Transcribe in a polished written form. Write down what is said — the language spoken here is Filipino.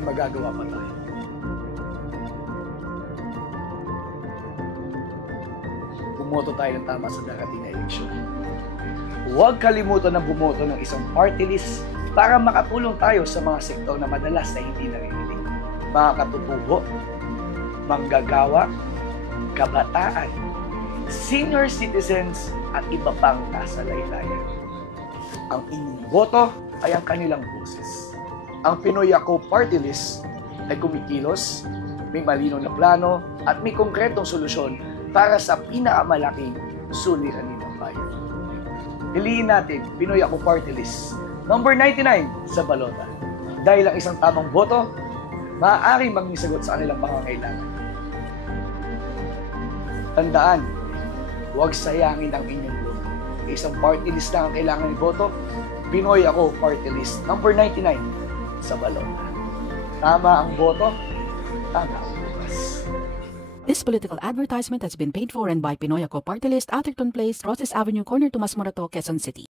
may magagawa pa tayo. Bumoto tayo ng tama sa darating na eleksyon. Huwag kalimutan na bumoto ng isang party list para makatulong tayo sa mga sektor na madalas na hindi naririnig. Mga katutubo, manggagawa, kabataan, senior citizens at iba pang kasalaylayan. Ang inyong boto ay ang kanilang boses. Ang Pinoy Ako Party List ay kumikilos, may malinaw na plano at may konkretong solusyon para sa pinakamalaking suliranin ng bayan. Piliin natin Pinoy Ako Party List, number 99 sa balota. Dahil ang isang tamang boto, maaaring maging sa kanilang pangangailangan. Tandaan, huwag sayangin ang inyong boto. Isang party list lang ang kailangan iboto. Pinoy Ako Party List, number 99 sa balota. Tama ang boto, tama ang bukas. This political advertisement has been paid for and by Pinoy Ako Party List, Atherton Place, Roses Avenue, Corner Tomas Morato, Quezon City.